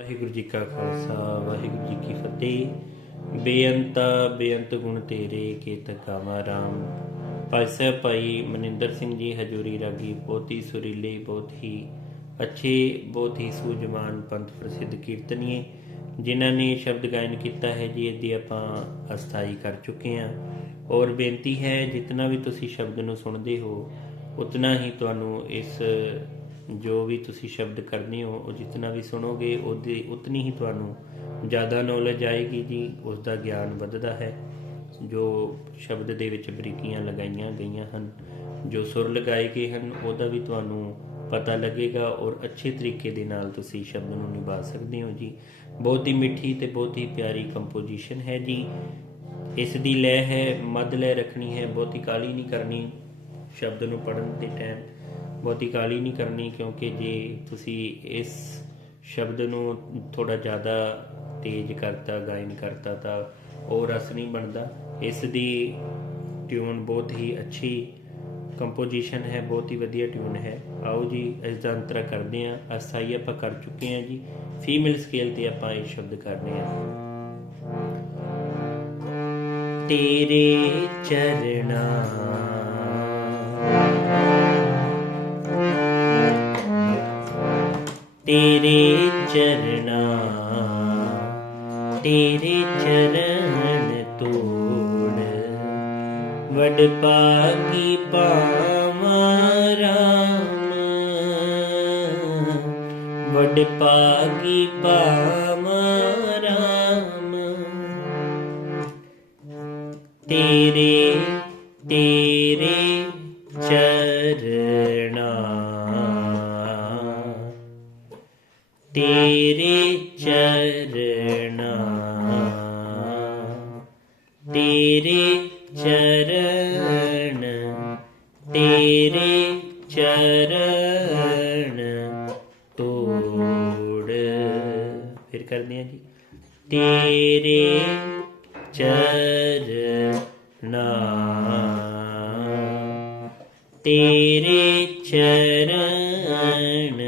ਵਾਹਿਗੁਰੂ ਜੀ ਕਾ ਖਾਲਸਾ, ਵਾਹਿਗੁਰੂ ਜੀ ਕੀ ਫਤਿਹ। ਬੇਅੰਤਾ, ਬੇਅੰਤ ਗੁਣ ਤੇਰੇ, ਕੀਤ ਗਾਵਾ ਰਾਮ। ਭਾਈ ਸਾਹਿਬ, ਭਾਈ ਮਨਿੰਦਰ ਸਿੰਘ ਜੀ, ਹਜੂਰੀ ਰਾਗੀ, ਬਹੁਤ ਹੀ ਸੁਰੀਲੇ, ਬਹੁਤ ਹੀ ਅੱਛੇ, ਬਹੁਤ ਹੀ ਸੂਝਵਾਨ ਪੰਥ ਪ੍ਰਸਿੱਧ ਕੀਰਤਨੀਏ, ਜਿਨ੍ਹਾਂ ਨੇ ਸ਼ਬਦ ਗਾਇਨ ਕੀਤਾ ਹੈ ਜੀ, ਇਹਦੀ ਆਪਾਂ ਅਸਥਾਈ ਕਰ ਚੁੱਕੇ ਹਾਂ। ਔਰ ਬੇਨਤੀ ਹੈ, ਜਿਤਨਾ ਵੀ ਤੁਸੀਂ ਸ਼ਬਦ ਨੂੰ ਸੁਣਦੇ ਹੋ, ਉਤਨਾ ਹੀ ਤੁਹਾਨੂੰ ਇਸ ਜੋ ਵੀ ਤੁਸੀਂ ਸ਼ਬਦ ਕਰਨੇ ਹੋ, ਉਹ ਜਿਤਨਾ ਵੀ ਸੁਣੋਗੇ, ਉਹਦੀ ਉਤਨੀ ਹੀ ਤੁਹਾਨੂੰ ਜ਼ਿਆਦਾ ਨੌਲੇਜ ਆਏਗੀ ਜੀ ਉਸ ਦਾ ਗਿਆਨ ਵੱਧਦਾ ਹੈ। ਜੋ ਸ਼ਬਦ ਦੇ ਵਿੱਚ ਬਰੀਕੀਆਂ ਲਗਾਈਆਂ ਗਈਆਂ ਹਨ, ਜੋ ਸੁਰ ਲਗਾਏ ਗਏ ਹਨ, ਉਹਦਾ ਵੀ ਤੁਹਾਨੂੰ ਪਤਾ ਲੱਗੇਗਾ ਔਰ ਅੱਛੇ ਤਰੀਕੇ ਦੇ ਨਾਲ ਤੁਸੀਂ ਸ਼ਬਦ ਨੂੰ ਨਿਭਾ ਸਕਦੇ ਹੋ ਜੀ। ਬਹੁਤ ਹੀ ਮਿੱਠੀ ਤੇ ਬਹੁਤ ਹੀ ਪਿਆਰੀ ਕੰਪੋਜੀਸ਼ਨ ਹੈ ਜੀ। ਇਸ ਦੀ ਲੈ ਹੈ, ਮੱਧ ਲੈ ਰੱਖਣੀ ਹੈ, ਬਹੁਤੀ ਕਾਲੀ ਨਹੀਂ ਕਰਨੀ ਸ਼ਬਦ ਨੂੰ ਪੜਨ ਦੇ ਟਾਈਮ ਬਹੁਤੀ ਕਾਲੀ ਨਹੀਂ ਕਰਨੀ ਕਿਉਂਕਿ ਜੇ ਤੁਸੀਂ ਇਸ ਸ਼ਬਦ ਨੂੰ ਥੋੜਾ ਜ਼ਿਆਦਾ ਤੇਜ਼ ਕਰਤਾ, ਗਾਇਨ ਕਰਤਾ, ਤਾਂ ਉਹ ਰਸ ਨਹੀਂ ਬਣਦਾ। ਇਸ ਦੀ ਟਿਊਨ ਬਹੁਤ ਹੀ ਅੱਛੀ ਕੰਪੋਜੀਸ਼ਨ ਹੈ, ਬਹੁਤ ਹੀ ਵਧੀਆ ਟਿਊਨ ਹੈ। ਆਓ ਜੀ, ਇਸ ਦਾ ਅੰਤਰਾ ਕਰਦੇ ਹਾਂ। ਅਸਾਈ ਆਪਾਂ ਕਰ ਚੁੱਕੇ ਹਾਂ ਜੀ। ਫੀਮੇਲ ਸਕੇਲ ਤੇ ਆਪਾਂ ਇਹ ਸ਼ਬਦ ਕਰਨੇ ਆ ਤੇਰੇ ਚਰਨਾਂ ਤੇਰੇ ਚਰਨਾਂ, ਤੇਰੇ ਚਰਨ ਤੋੜ। ਵਡ ਪਾਗੀ ਪਾਵਾਂ ਵਡ ਪਾਗੀ ਪਾਵਾਂ ਰਾਮ। ਤੇਰੇ ਤੇਰੇ ਚਰਣਾ ਤੇਰੇ ਚਰਣਾ ਤੇਰੇ ਚਰਨ ਤੇਰੇ ਚਰਨ ਤੋੜ। ਫਿਰ ਕਰਦੇ ਹਾਂ ਜੀ। ਤੇਰੇ ਚਰਨਾ, ਤੇਰੇ ਚਰਨ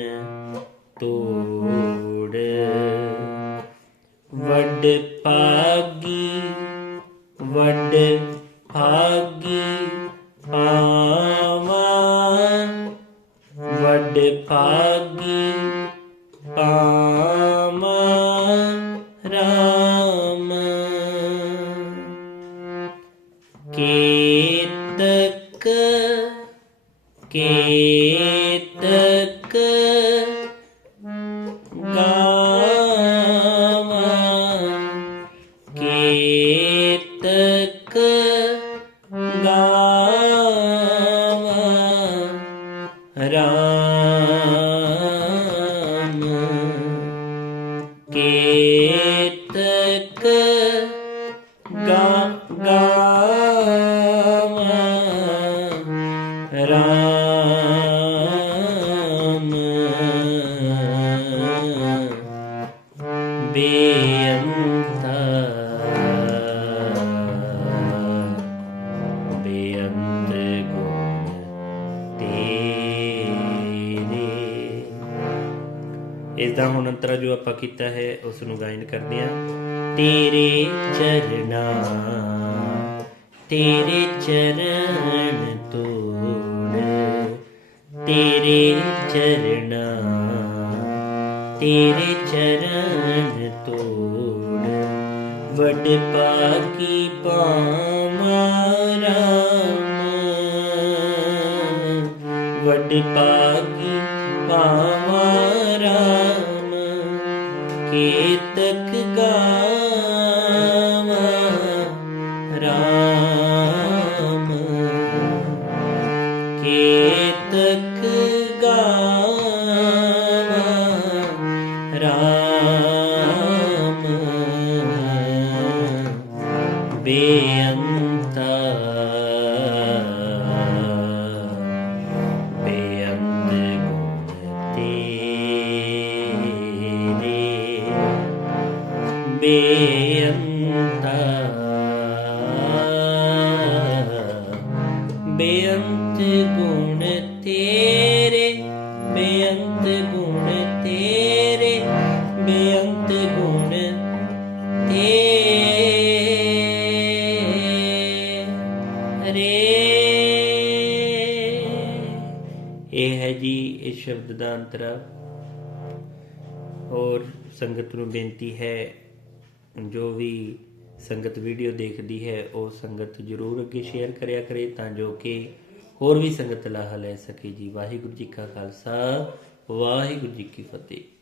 ਵੱਡ ਪਾਗੀ ਵੱਡ ਭਾਗੀ ਪਾਵਾਂ ਵੱਡ ਭਾਗੀ ਪਾਵਾਂ ਰਾਮ। ਕੇਤਕ ਕੇਤਕ ਗਾਵਾਂ ਰਾਮ ਕੇਤਕ ਇਸ ਦਾ ਹੁਣ ਅੰਤਰਾ ਜੋ ਆਪਾਂ ਕੀਤਾ ਹੈ ਉਸ ਨੂੰ ਗਾਇਨ ਕਰਦੇ ਹਾਂ। ਤੇਰੇ ਚਰਨਾ, ਤੇਰੇ ਚਰਨ ਤੋੜ, ਤੇਰੇ ਚਰਨਾ, ਤੇਰੇ ਚਰਨ ਤੋੜ। ਵਡ ਪਾਕੀ ਪਾਵਾਂ ਵਡ ਵੱਡ ਪਾਗੀ ਪਾਵਾਂ ਕੀਤਕ ਗਾਵਾਂ ਬੇਅੰਤ ਗੁਣ ਤੇਰੇ ਬੇਅੰਤ ਇਹ ਹੈ ਜੀ ਇਸ ਸ਼ਬਦ ਦਾ ਅੰਤਰਾ। ਔਰ ਸੰਗਤ ਨੂੰ ਬੇਨਤੀ ਹੈ, ਜੋ ਵੀ ਸੰਗਤ ਵੀਡੀਓ ਦੇਖਦੀ ਹੈ, ਉਹ ਸੰਗਤ ਜਰੂਰ ਅੱਗੇ ਸ਼ੇਅਰ ਕਰਿਆ ਕਰੇ, ਤਾਂ ਜੋ ਕਿ ਹੋਰ ਵੀ ਸੰਗਤ ਲਾਹਾ ਲੈ ਸਕੇ ਜੀ। ਵਾਹਿਗੁਰੂ ਜੀ ਕਾ ਖਾਲਸਾ, ਵਾਹਿਗੁਰੂ ਜੀ ਕੀ ਫਤਿਹ।